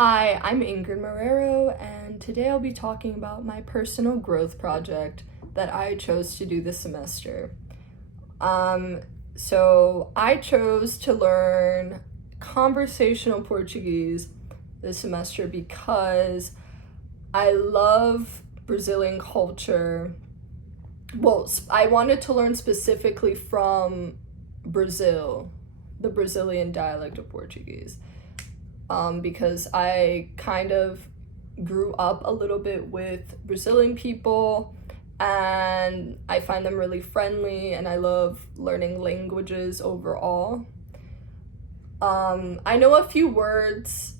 Hi, I'm Ingrid Marrero, and today I'll be talking about my personal growth project that I chose to do this semester. Um, so I chose to learn conversational Portuguese this semester because I love Brazilian culture. Well, I wanted to learn specifically from Brazil, the Brazilian dialect of Portuguese, because I kind of grew up a little bit with Brazilian people and I find them really friendly and I love learning languages overall. I know a few words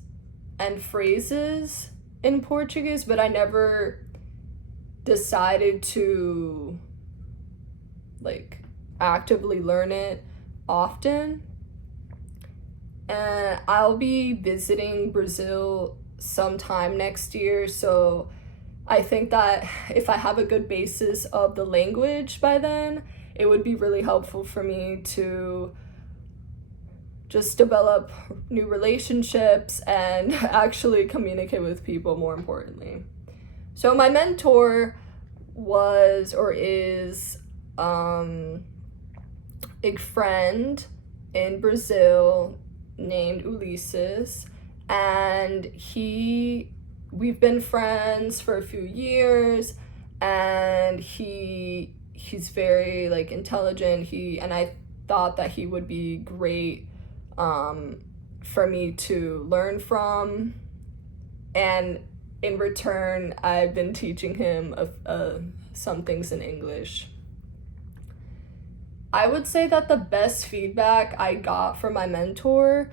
and phrases in Portuguese, but I never decided to like actively learn it often. And I'll be visiting Brazil sometime next year, so I think that if I have a good basis of the language by then, it would be really helpful for me to just develop new relationships and actually communicate with people, more importantly. So my mentor was or is a friend in Brazil named Ulisses, and we've been friends for a few years, and he's very like intelligent. And I thought that he would be great for me to learn from, and in return I've been teaching him some things in English. I would say that the best feedback I got from my mentor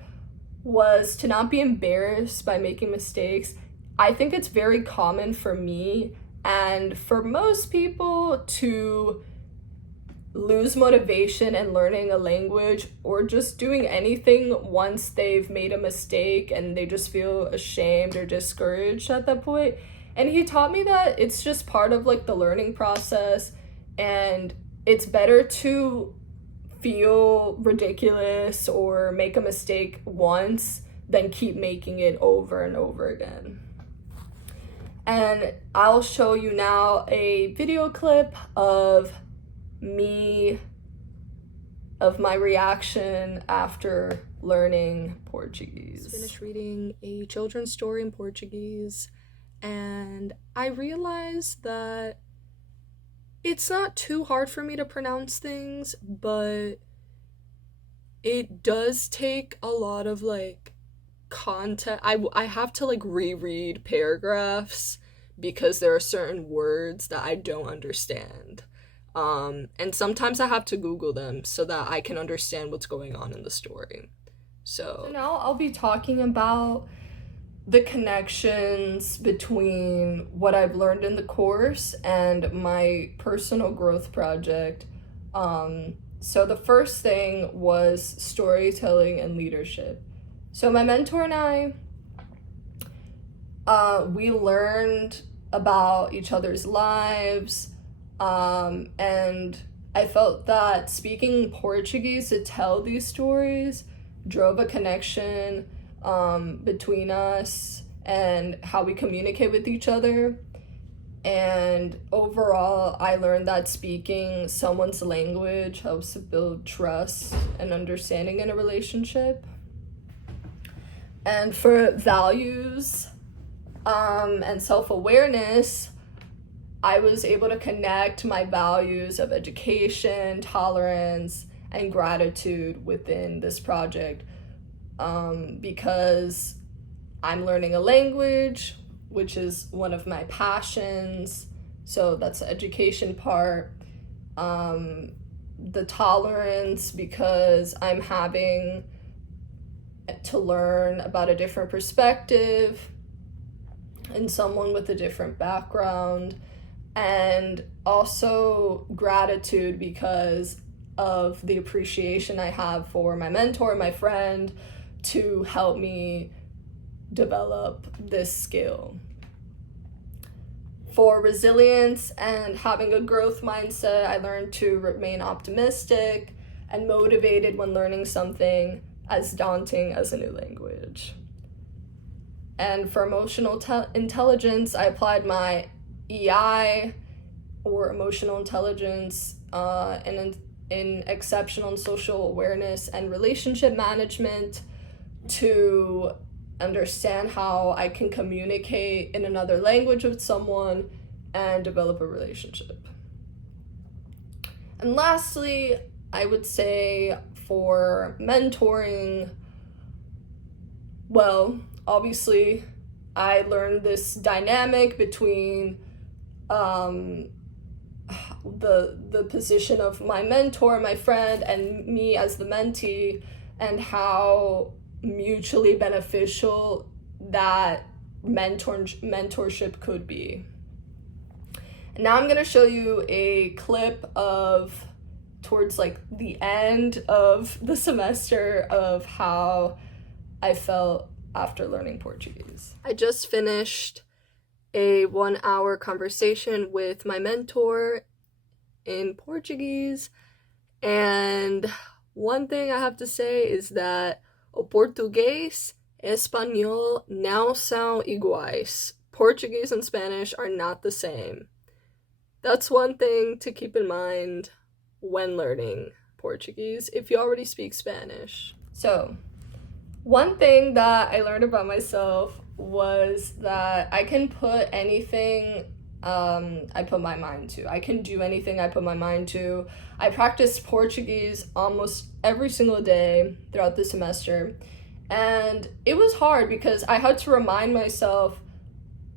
was to not be embarrassed by making mistakes. I think it's very common for me and for most people to lose motivation in learning a language or just doing anything once they've made a mistake and they just feel ashamed or discouraged at that point. And he taught me that it's just part of like the learning process, and it's better to feel ridiculous or make a mistake once than keep making it over and over again. And I'll show you now a video clip of my reaction after learning Portuguese. Just finished reading a children's story in Portuguese, and I realized that it's not too hard for me to pronounce things, but it does take a lot of like content. I have to like reread paragraphs because there are certain words that I don't understand. And sometimes I have to Google them so that I can understand what's going on in the story. So now I'll be talking about the connections between what I've learned in the course and my personal growth project. So the first thing was storytelling and leadership. So my mentor and we learned about each other's lives, and I felt that speaking Portuguese to tell these stories drove a connection between us and how we communicate with each other. And overall, I learned that speaking someone's language helps to build trust and understanding in a relationship. And for values and self-awareness, I was able to connect my values of education, tolerance, and gratitude within this project, because I'm learning a language, which is one of my passions. So that's the education part. The tolerance, because I'm having to learn about a different perspective and someone with a different background. And also gratitude because of the appreciation I have for my mentor, my friend, to help me develop this skill. For resilience and having a growth mindset, I learned to remain optimistic and motivated when learning something as daunting as a new language. And for emotional intelligence, I applied my EI, or emotional intelligence, in exceptional and social awareness and relationship management, to understand how I can communicate in another language with someone and develop a relationship. And lastly, I would say for mentoring, well, obviously, I learned this dynamic between the position of my mentor, my friend, and me as the mentee, and how mutually beneficial that mentorship could be. And now I'm going to show you a clip of towards like the end of the semester of how I felt after learning Portuguese. I just finished a 1-hour conversation with my mentor in Portuguese, and one thing I have to say is that o português e espanhol não são iguais. Portuguese and Spanish are not the same. That's one thing to keep in mind when learning Portuguese if you already speak Spanish. So, one thing that I learned about myself was that I can put anything I put my mind to. I can do anything I put my mind to. I practiced Portuguese almost every single day throughout the semester, and it was hard because I had to remind myself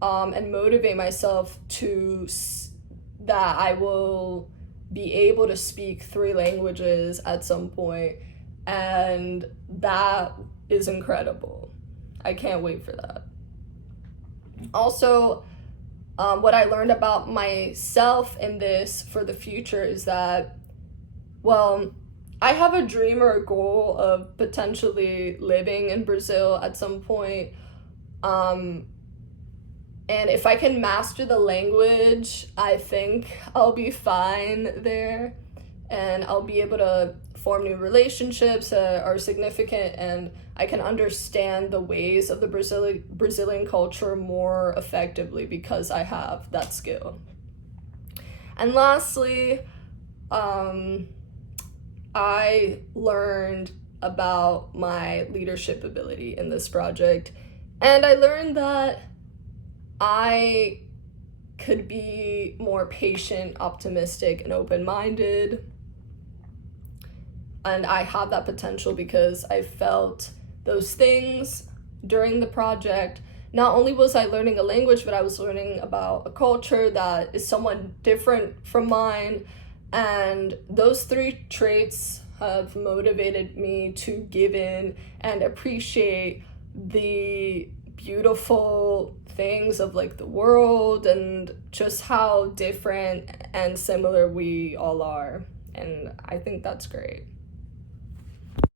and motivate myself that I will be able to speak 3 languages at some point, and that is incredible. I can't wait for that. Also, what I learned about myself in this for the future is that, well, I have a dream or a goal of potentially living in Brazil at some point. And if I can master the language, I think I'll be fine there. And I'll be able to form new relationships that are significant, and I can understand the ways of the Brazilian culture more effectively because I have that skill. And lastly, I learned about my leadership ability in this project, and I learned that I could be more patient, optimistic, and open-minded. And I have that potential because I felt those things during the project. Not only was I learning a language, but I was learning about a culture that is somewhat different from mine. And those 3 traits have motivated me to give in and appreciate the beautiful things of like the world and just how different and similar we all are. And I think that's great.